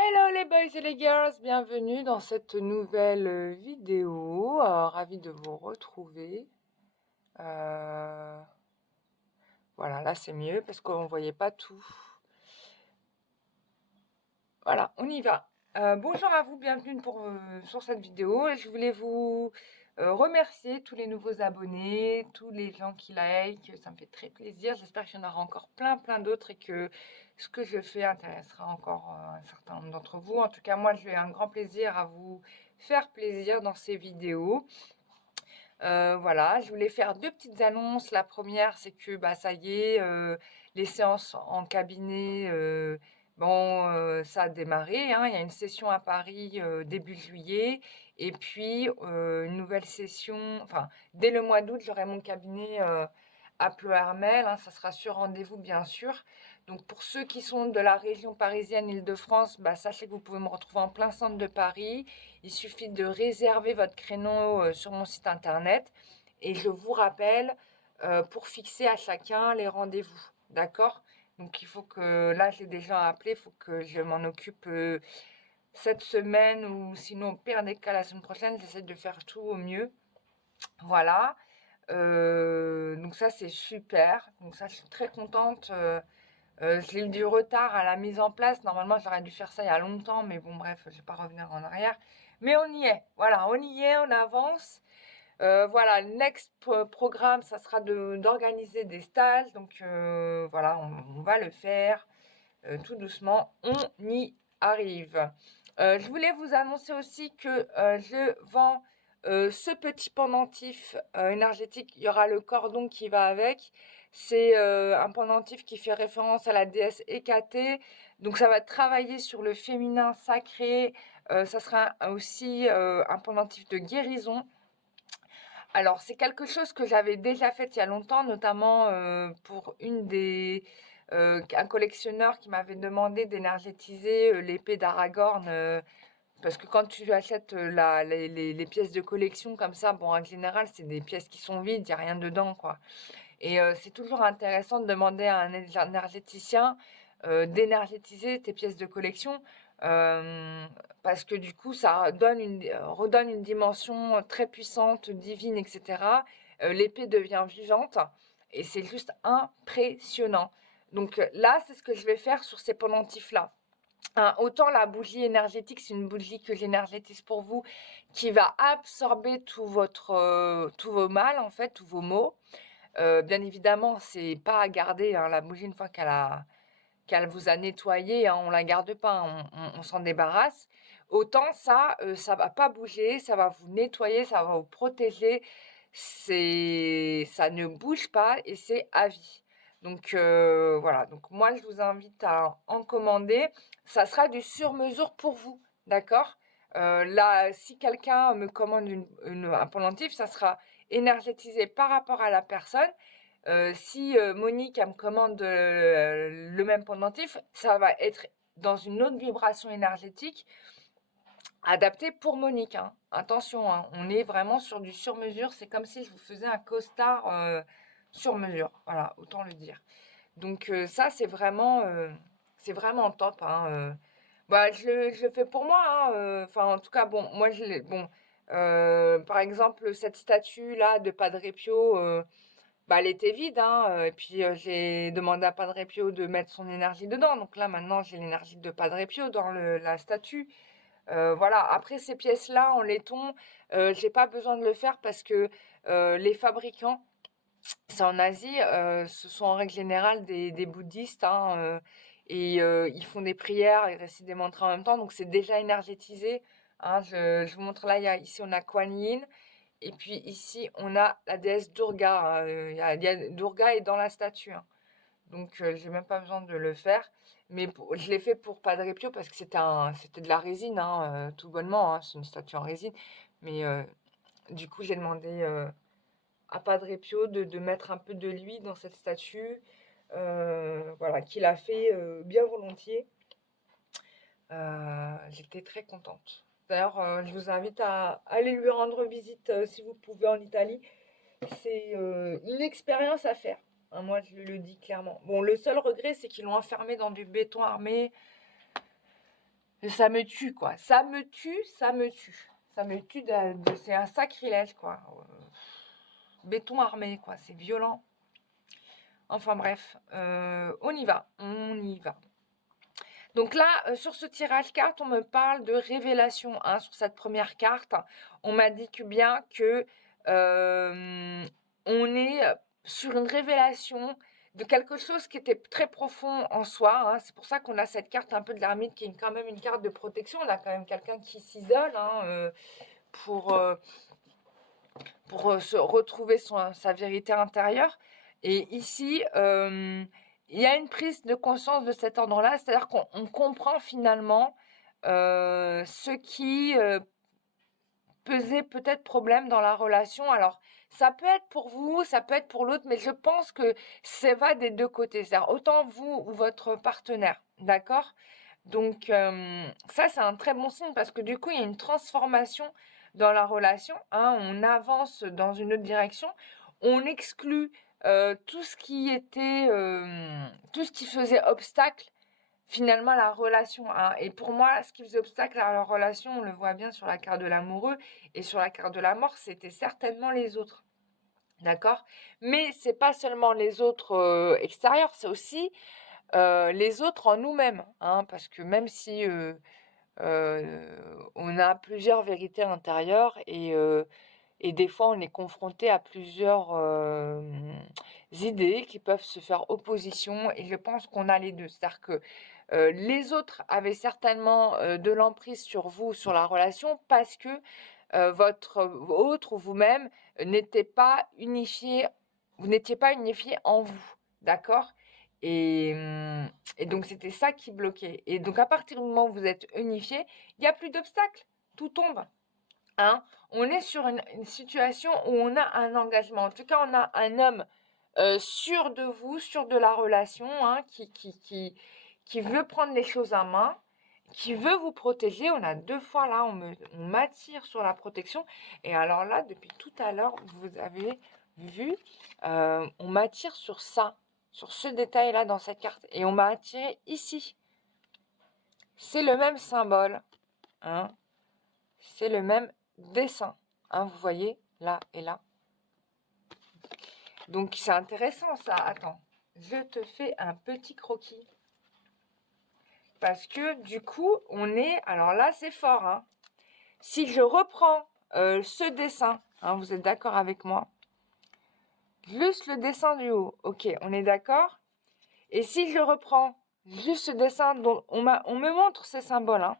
Hello les boys et les girls, bienvenue dans cette nouvelle vidéo. Ravi de vous retrouver. Euh, Voilà, là c'est mieux parce qu'on ne voyait pas tout. Voilà, on y va. Bonjour à vous, bienvenue sur cette vidéo. Je voulais vous remercier tous les nouveaux abonnés, tous les gens qui like, ça me fait très plaisir. J'espère qu'il y en aura encore plein d'autres et que ce que je fais intéressera encore un certain nombre d'entre vous. En tout cas, moi, j'ai un grand plaisir à vous faire plaisir dans ces vidéos. Voilà, je voulais faire deux petites annonces. La première, c'est que bah, ça y est, les séances en cabinet, ça a démarré, hein. Il y a une session à Paris début juillet. Et puis, une nouvelle session, enfin, dès le mois d'août, j'aurai mon cabinet à Pleuhermel, hein. Ça sera sur rendez-vous, bien sûr. Donc, pour ceux qui sont de la région parisienne, Île-de-France, bah, sachez que vous pouvez me retrouver en plein centre de Paris. Il suffit de réserver votre créneau sur mon site internet et je vous rappelle pour fixer à chacun les rendez-vous. D'accord? Donc il faut que, là j'ai déjà appelé, il faut que je m'en occupe cette semaine ou sinon au pire des cas la semaine prochaine, j'essaie de faire tout au mieux. Voilà. Donc ça c'est super. Donc ça je suis très contente. J'ai eu du retard à la mise en place. Normalement, j'aurais dû faire ça il y a longtemps, mais bon, bref, je vais pas revenir en arrière. Mais on y est. Voilà, on y est, on avance. Voilà, le next programme, ça sera d'organiser des stages. Donc voilà, on va le faire tout doucement. On y arrive. Je voulais vous annoncer aussi que je vends ce petit pendentif énergétique. Il y aura le cordon qui va avec. C'est un pendentif qui fait référence à la déesse Hécatée. Donc ça va travailler sur le féminin sacré. Ça sera aussi un pendentif de guérison. Alors c'est quelque chose que j'avais déjà fait il y a longtemps, notamment pour un collectionneur qui m'avait demandé d'énergétiser l'épée d'Aragorn. Parce que quand tu achètes les pièces de collection comme ça, bon, en général, c'est des pièces qui sont vides, il n'y a rien dedans, quoi. Et c'est toujours intéressant de demander à un énergéticien d'énergétiser tes pièces de collection euh, parce que du coup, ça redonne une dimension très puissante, divine, etc. L'épée devient vivante et c'est juste impressionnant. Donc là, c'est ce que je vais faire sur ces pendentifs-là. Hein, autant la bougie énergétique, c'est une bougie que j'énergétise pour vous, qui va absorber tous vos mal, en fait, tous vos maux. Bien évidemment, c'est pas à garder, hein, la bougie une fois qu'elle vous a nettoyé, hein, on la garde pas, hein, on s'en débarrasse. Autant ça, ça va pas bouger, ça va vous nettoyer, ça va vous protéger. Ça ne bouge pas et c'est à vie. Donc voilà. Donc moi, je vous invite à en commander. Ça sera du sur-mesure pour vous, d'accord? Là, si quelqu'un me commande un pendentif, ça sera énergétisé par rapport à la personne. Si Monique elle me commande le même pendentif, ça va être dans une autre vibration énergétique adaptée pour Monique, hein. Attention, hein, on est vraiment sur du sur-mesure. C'est comme si je vous faisais un costard sur mesure. Voilà, autant le dire. Donc ça, c'est vraiment top, hein. Bah, je le fais pour moi, hein. Enfin, en tout cas, bon, moi, bon, par exemple, cette statue-là de Padre Pio, bah, elle était vide, hein, et puis j'ai demandé à Padre Pio de mettre son énergie dedans. Donc là, maintenant, j'ai l'énergie de Padre Pio dans la statue. Voilà. Après, ces pièces-là en laiton, j'ai pas besoin de le faire parce que les fabricants, c'est en Asie, ce sont en règle générale des bouddhistes, hein, et ils font des prières et récitent des mantras en même temps. Donc c'est déjà énergétisé, hein. Je vous montre là, ici on a Kuan Yin. Et puis ici, on a la déesse Durga, hein. Durga est dans la statue, hein. Donc, j'ai même pas besoin de le faire. Mais je l'ai fait pour Padre Pio parce que c'était de la résine, hein, tout bonnement, hein. C'est une statue en résine. Mais du coup, j'ai demandé à Padre Pio de mettre un peu de lui dans cette statue. Voilà, qu'il a fait bien volontiers. J'étais très contente. D'ailleurs, je vous invite à aller lui rendre visite si vous pouvez en Italie. C'est une expérience à faire, hein, moi, je le dis clairement. Bon, le seul regret, c'est qu'ils l'ont enfermé dans du béton armé. Ça me tue, quoi. Ça me tue, ça me tue. Ça me tue, c'est un sacrilège, quoi. Béton armé, quoi. C'est violent. Enfin bref, on y va, on y va. Donc là, sur ce tirage carte, on me parle de révélation. Hein, sur cette première carte, on m'a dit que bien que on est sur une révélation de quelque chose qui était très profond en soi. Hein. C'est pour ça qu'on a cette carte un peu de l'ermite qui est quand même une carte de protection. On a quand même quelqu'un qui s'isole pour se retrouver sa vérité intérieure. Et ici, il y a une prise de conscience de cet ordre-là, c'est-à-dire qu'on comprend finalement ce qui pesait peut-être problème dans la relation. Alors, ça peut être pour vous, ça peut être pour l'autre, mais je pense que ça va des deux côtés, c'est-à-dire autant vous ou votre partenaire, d'accord ? Donc, ça, c'est un très bon signe parce que du coup, il y a une transformation dans la relation. Hein, on avance dans une autre direction. On exclut tout ce qui était, tout ce qui faisait obstacle finalement à la relation. Hein. Et pour moi, ce qui faisait obstacle à la relation, on le voit bien sur la carte de l'amoureux et sur la carte de la mort, c'était certainement les autres. D'accord ? Mais c'est pas seulement les autres extérieurs, c'est aussi les autres en nous-mêmes, hein, parce que même si on a plusieurs vérités intérieures et des fois on est confronté à plusieurs idées qui peuvent se faire opposition et je pense qu'on a les deux. C'est-à-dire que les autres avaient certainement de l'emprise sur vous, sur la relation, parce que votre autre ou vous-même n'était pas unifié, vous n'étiez pas unifié en vous, d'accord ? Et, et donc c'était ça qui bloquait. Et donc à partir du moment où vous êtes unifié, il n'y a plus d'obstacles, tout tombe. Hein, on est sur une situation où on a un engagement. En tout cas, on a un homme sûr de vous, sûr de la relation, hein, qui veut prendre les choses en main, qui veut vous protéger. On a deux fois là, on m'attire sur la protection. Et alors là, depuis tout à l'heure, vous avez vu, on m'attire sur ça, sur ce détail-là dans cette carte. Et on m'a attiré ici. C'est le même symbole. Hein, c'est le même dessin. Hein, vous voyez, là et là. Donc, c'est intéressant, ça. Attends, je te fais un petit croquis. Parce que, du coup, on est... Alors là, c'est fort. Hein. Si je reprends ce dessin, hein, vous êtes d'accord avec moi? Juste le dessin du haut. Ok, on est d'accord? Et si je reprends juste ce dessin dont on me montre ces symboles, hein,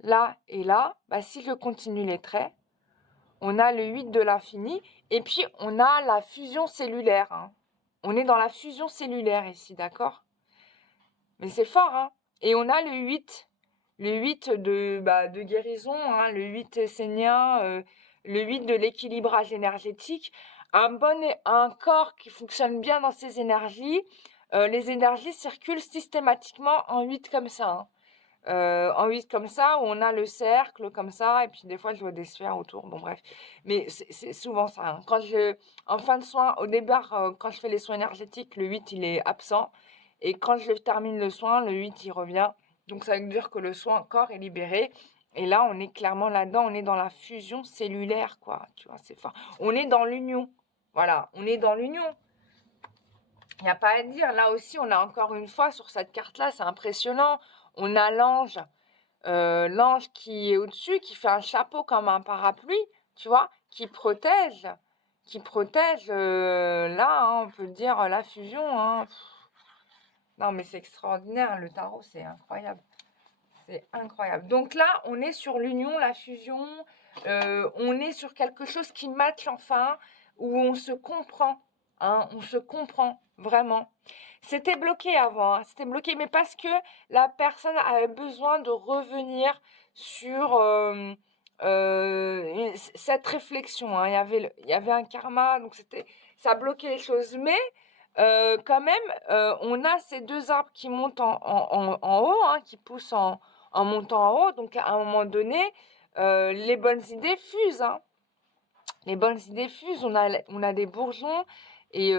là et là, bah, si je continue les traits, on a le 8 de l'infini, et puis on a la fusion cellulaire. Hein. On est dans la fusion cellulaire ici, d'accord? Mais c'est fort, hein? Et on a le 8 de guérison, hein, le 8 essénien, le 8 de l'équilibrage énergétique. Un corps qui fonctionne bien dans ses énergies. Les énergies circulent systématiquement en 8 comme ça. Hein. En 8 comme ça, où on a le cercle comme ça, et puis des fois je vois des sphères autour, bon bref. Mais c'est souvent ça. Hein. En fin de soin, au départ, quand je fais les soins énergétiques, le 8 il est absent. Et quand je termine le soin, le 8 il revient. Donc ça veut dire que le soin corps est libéré. Et là, on est clairement là-dedans, on est dans la fusion cellulaire, quoi. Tu vois, c'est fort. On est dans l'union. Voilà, on est dans l'union. Il n'y a pas à dire. Là aussi, on a encore une fois sur cette carte-là, c'est impressionnant. On a l'ange, l'ange qui est au-dessus, qui fait un chapeau comme un parapluie, tu vois, qui protège, là, hein, on peut dire la fusion. Hein. Non, mais c'est extraordinaire, le tarot, c'est incroyable. C'est incroyable. Donc là, on est sur l'union, la fusion, on est sur quelque chose qui match enfin, où on se comprend, hein, on se comprend vraiment. C'était bloqué avant, hein, c'était bloqué, mais parce que la personne avait besoin de revenir sur cette réflexion. Hein. Il y avait un karma, donc ça bloquait les choses, mais quand même, on a ces deux arbres qui montent en haut, hein, qui poussent en montant en haut. Donc, à un moment donné, les bonnes idées fusent. Hein. Les bonnes idées fusent. On a des bourgeons. Et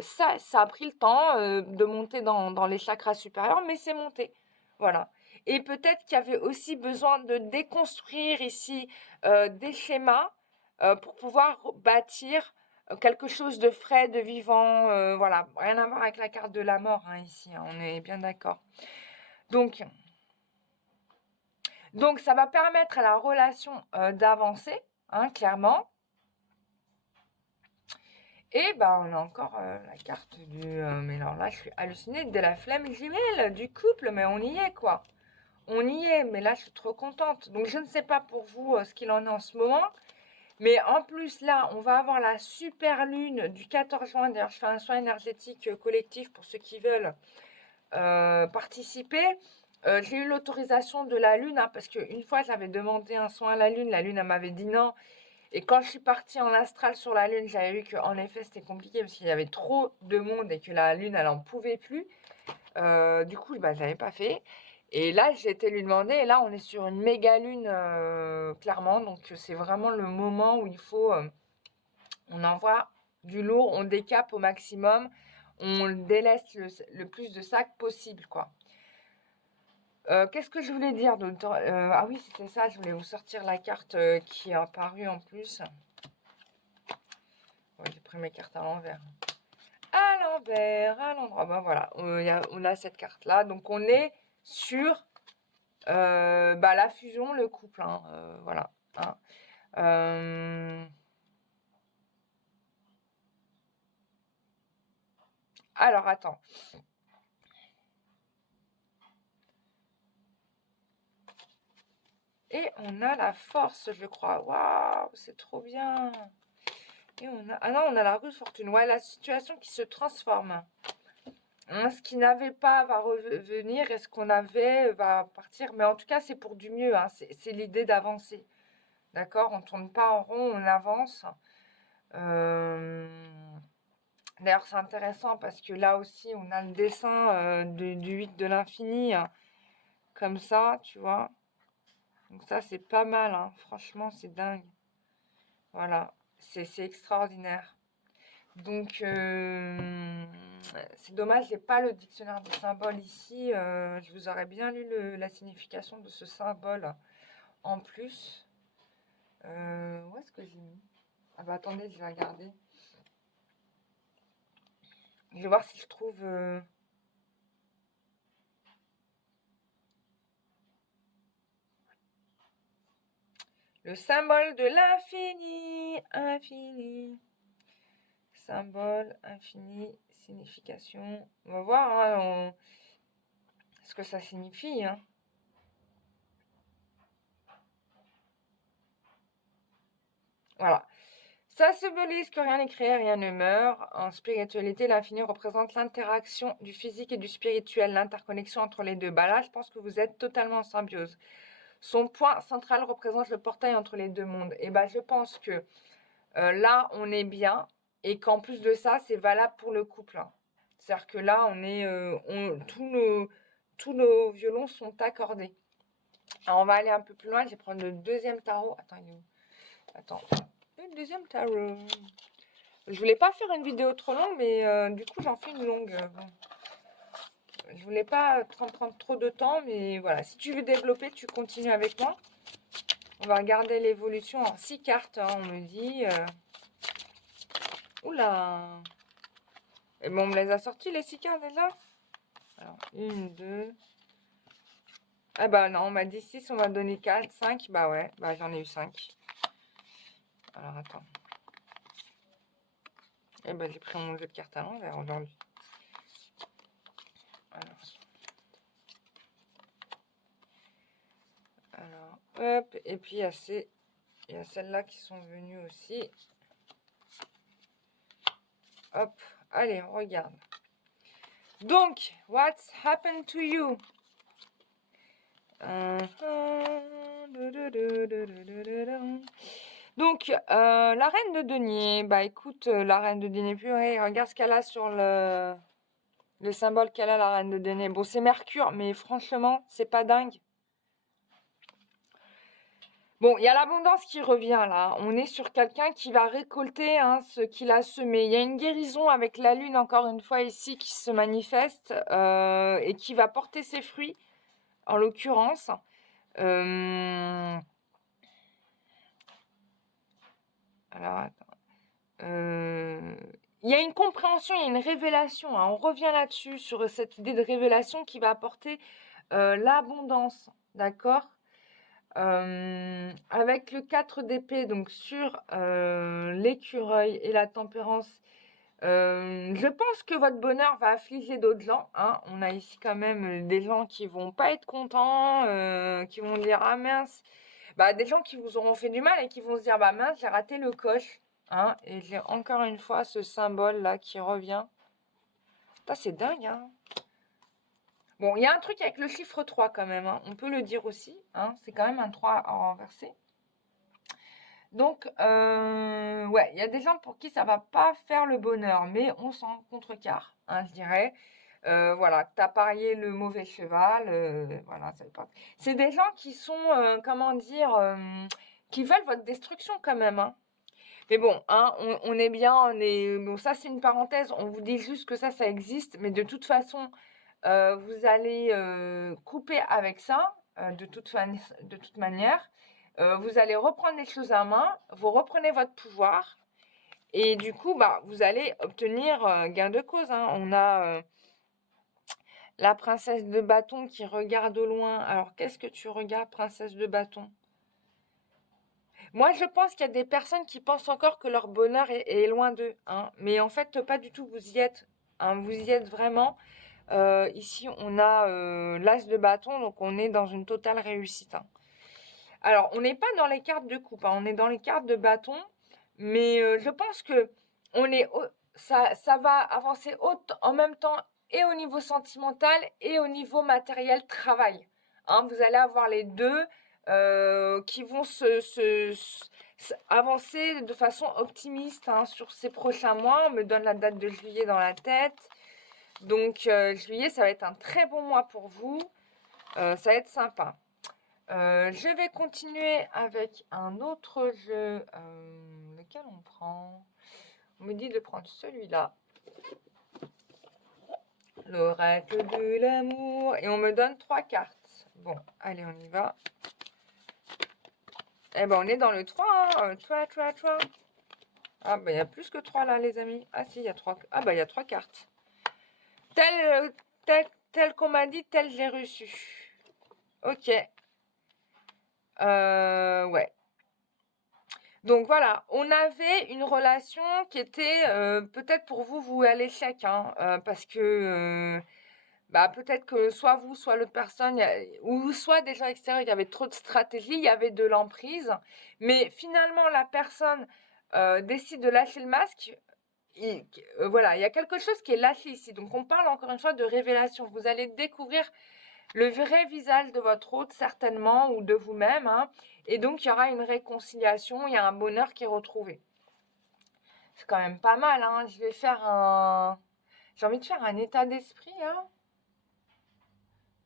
ça a pris le temps de monter dans les chakras supérieurs, mais c'est monté. Voilà. Et peut-être qu'il y avait aussi besoin de déconstruire ici des schémas pour pouvoir bâtir quelque chose de frais, de vivant. Voilà, rien à voir avec la carte de la mort hein, ici, hein, on est bien d'accord. Donc, ça va permettre à la relation d'avancer, hein, clairement. Et bah, on a encore la carte du... mais alors là, je suis hallucinée de la flamme jumelle du couple, mais on y est, quoi. On y est, mais là, je suis trop contente. Donc, je ne sais pas pour vous ce qu'il en est en ce moment. Mais en plus, là, on va avoir la super lune du 14 juin. D'ailleurs, je fais un soin énergétique collectif pour ceux qui veulent participer. J'ai eu l'autorisation de la lune, hein, parce qu'une fois, j'avais demandé un soin à la lune. La lune, elle m'avait dit non. Et quand je suis partie en astral sur la lune, j'avais vu qu'en effet, c'était compliqué parce qu'il y avait trop de monde et que la lune, elle n'en pouvait plus. Du coup, bah, je l'avais pas fait. Et là, j'ai été lui demander. Et là, on est sur une méga lune, clairement. Donc, c'est vraiment le moment où il faut... on envoie du lourd, on décape au maximum. On délaisse le plus de sacs possible, quoi. Qu'est-ce que je voulais dire d'autre ah oui, c'était ça. Je voulais vous sortir la carte qui est apparue en plus. Ouais, j'ai pris mes cartes à l'envers. À l'envers, à l'endroit. Ben voilà, on a cette carte-là. Donc, on est sur bah, la fusion, le couple. Hein, voilà. Hein. Alors, attends. Et on a la force, je crois. Waouh, c'est trop bien. Et on a... Ah non, on a la rue de fortune. Ouais, la situation qui se transforme. Hein, ce qui n'avait pas va revenir et ce qu'on avait va partir. Mais en tout cas, c'est pour du mieux. Hein. C'est l'idée d'avancer. D'accord? On ne tourne pas en rond, on avance. D'ailleurs, c'est intéressant parce que là aussi, on a le dessin du 8 de l'infini. Hein, comme ça, tu vois. Donc ça, c'est pas mal. Hein. Franchement, c'est dingue. Voilà. C'est extraordinaire. Donc, c'est dommage, j'ai pas le dictionnaire des symboles ici. Je vous aurais bien lu la signification de ce symbole en plus. Où est-ce que j'ai mis? Ah bah attendez, je vais regarder. Je vais voir si je trouve... le symbole de l'infini. Infini. Symbole, infini, signification. On va voir hein, ce que ça signifie. Hein. Voilà. Ça symbolise que rien n'est créé, rien ne meurt. En spiritualité, l'infini représente l'interaction du physique et du spirituel, l'interconnexion entre les deux. Bah là, je pense que vous êtes totalement en symbiose. Son point central représente le portail entre les deux mondes. Et bah, je pense que là, on est bien et qu'en plus de ça, c'est valable pour le couple. Hein. C'est-à-dire que là, on est, tous nos violons sont accordés. Alors, on va aller un peu plus loin. Je vais prendre le deuxième tarot. Attends, il est où? Attends. Le deuxième tarot. Je voulais pas faire une vidéo trop longue, mais du coup, j'en fais une longue. Bon. Je voulais pas prendre trop de temps, mais voilà. Si tu veux développer, tu continues avec moi. On va regarder l'évolution en 6 cartes, hein, on me dit. Oula! Et bon, on me les a sortis, les 6 cartes, déjà? Alors, 1, 2... Ah bah non, on m'a dit 6, on m'a donné 4, 5. Bah ouais, bah j'en ai eu 5. Alors, attends. Eh ben, j'ai pris mon jeu de cartes à l'envers aujourd'hui. Alors, hop. Et puis, il y a celles-là qui sont venues aussi. Hop. Allez, on regarde. Donc, what's happened to you? Donc, la reine de denier. Bah, écoute, la reine de denier purée, regarde ce qu'elle a sur le symbole qu'elle a, la reine de denier. Bon, c'est Mercure, mais franchement, c'est pas dingue. Bon, il y a l'abondance qui revient là. On est sur quelqu'un qui va récolter hein, ce qu'il a semé. Il y a une guérison avec la lune, encore une fois, ici, qui se manifeste et qui va porter ses fruits. en l'occurrence. Euh, alors, attends. Il y a une compréhension, il y a une révélation, hein. On revient là-dessus, sur cette idée de révélation qui va apporter l'abondance, d'accord? Avec le 4 d'épée, donc sur l'écureuil et la tempérance, je pense que votre bonheur va affliger d'autres gens, hein. On a ici quand même des gens qui vont pas être contents, qui vont dire ah mince, bah des gens qui vous auront fait du mal et qui vont se dire bah mince, j'ai raté le coche, hein. Et j'ai encore une fois ce symbole là qui revient. Ça c'est dingue, hein. Bon, il y a un truc avec le chiffre 3 quand même, hein. On peut le dire aussi, hein. C'est quand même un 3 renversé. Donc, ouais, il y a des gens pour qui ça va pas faire le bonheur, mais on s'en contrecarre, hein, je dirais. Voilà, tu as parié le mauvais cheval, voilà, ça pas. C'est des gens qui sont, comment dire, qui veulent votre destruction quand même, hein. Mais bon, hein, on est bien, bon, ça c'est une parenthèse, on vous dit juste que ça existe, mais de toute façon, vous allez couper avec ça, de toute manière. Vous allez reprendre les choses en main, vous reprenez votre pouvoir, et du coup, bah, vous allez obtenir gain de cause, hein. On a la princesse de bâton qui regarde au loin. Alors, qu'est-ce que tu regardes, princesse de bâton? Moi, je pense qu'il y a des personnes qui pensent encore que leur bonheur est loin d'eux, hein. Mais en fait, pas du tout, vous y êtes, hein, vous y êtes vraiment. Ici, on a l'as de bâton, donc on est dans une totale réussite, hein. Alors, on n'est pas dans les cartes de coupe, hein, on est dans les cartes de bâton, mais je pense que ça va avancer en même temps et au niveau sentimental et au niveau matériel travail, hein. Vous allez avoir les deux qui vont avancer de façon optimiste, hein, sur ces prochains mois. On me donne la date de juillet dans la tête. Donc, juillet, ça va être un très bon mois pour vous. Ça va être sympa. Je vais continuer avec un autre jeu. Lequel on prend? On me dit de prendre celui-là. L'oracle de l'amour. Et on me donne 3 cartes. Bon, allez, on y va. Eh ben, on est dans le 3, hein. 3. Ah, bah, il y a plus que 3 là, les amis. Ah, si, il y a 3. Ah, bah, il y a 3 cartes. Tel qu'on m'a dit, tel j'ai reçu. Ok. Ouais. Donc voilà, on avait une relation qui était peut-être pour vous à l'échec, hein, parce que bah, peut-être que soit vous, soit l'autre personne, ou soit des gens extérieurs, il y avait trop de stratégie, il y avait de l'emprise, mais finalement la personne décide de lâcher le masque. Voilà, il y a quelque chose qui est lâché ici. Donc on parle encore une fois de révélation. Vous allez découvrir le vrai visage de votre hôte, certainement, ou de vous-même, hein. Et donc, il y aura une réconciliation, il y a un bonheur qui est retrouvé. C'est quand même pas mal, hein. Je vais faire un... J'ai envie de faire un état d'esprit, hein.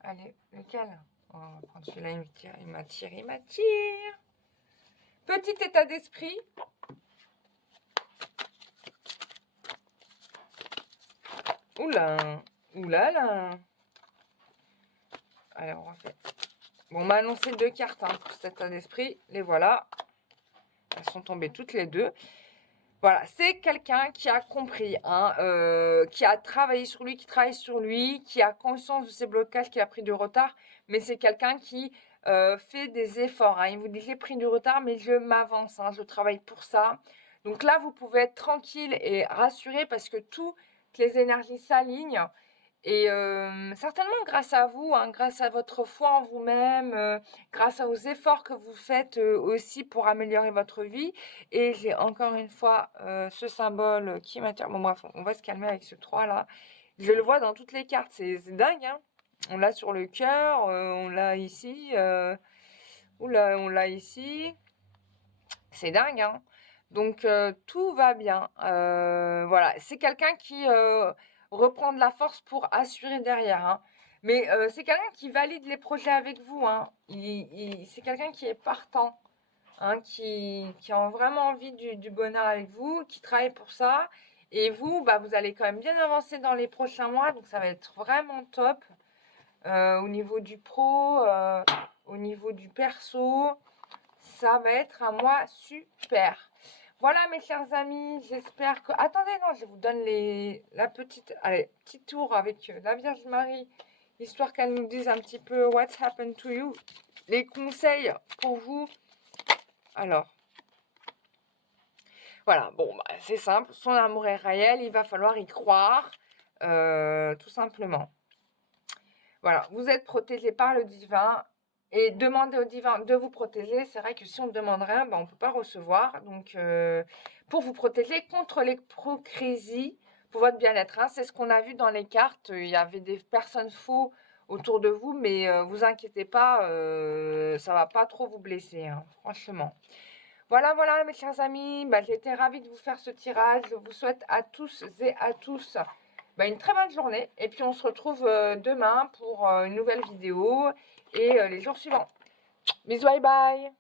Allez, lequel? On va prendre celui-là, il m'attire. Petit état d'esprit. Oula, oulala. Allez, on refait. Bon, on m'a annoncé 2 cartes, hein, pour cet état d'esprit. Les voilà. Elles sont tombées toutes les deux. Voilà, c'est quelqu'un qui a compris, hein, qui a travaillé sur lui, qui travaille sur lui, qui a conscience de ses blocages, qui a pris du retard, mais c'est quelqu'un qui fait des efforts, hein. Il vous dit j'ai pris du retard, mais je m'avance, hein, je travaille pour ça. Donc là, vous pouvez être tranquille et rassuré parce que toutes les énergies s'alignent. Et certainement grâce à vous, hein, grâce à votre foi en vous-même, grâce aux efforts que vous faites aussi pour améliorer votre vie. Et j'ai encore une fois ce symbole qui m'attire. Bon bref, on va se calmer avec ce 3 là. Je le vois dans toutes les cartes, c'est dingue, hein. On l'a sur le cœur, on l'a ici, oula, on l'a ici. C'est dingue, hein. Donc tout va bien. Voilà, c'est quelqu'un qui reprend de la force pour assurer derrière, hein. Mais c'est quelqu'un qui valide les projets avec vous, hein. C'est quelqu'un qui est partant, hein, qui a vraiment envie du bonheur avec vous, qui travaille pour ça. Et vous, bah, vous allez quand même bien avancer dans les prochains mois, donc ça va être vraiment top. au niveau du pro, au niveau du perso. Ça va être un mois super. Voilà mes chers amis, j'espère que... Attendez, non, je vous donne la petite... Allez, petit tour avec la Vierge Marie, histoire qu'elle nous dise un petit peu what's happened to you. Les conseils pour vous. Alors, voilà, bon, bah, c'est simple, son amour est réel, il va falloir y croire, tout simplement. Voilà, vous êtes protégé par le divin et demandez au divin de vous protéger. C'est vrai que si on ne demande rien, ben, on ne peut pas recevoir. Donc, pour vous protéger contre l'hypocrisie, pour votre bien-être, hein, c'est ce qu'on a vu dans les cartes. Il y avait des personnes faux autour de vous, mais vous inquiétez pas, ça va pas trop vous blesser, hein, franchement. Voilà, voilà, mes chers amis, bah, j'étais ravie de vous faire ce tirage. Je vous souhaite à tous et à tous bah, une très bonne journée. Et puis, on se retrouve demain pour une nouvelle vidéo et les jours suivants. Bisous, bye bye.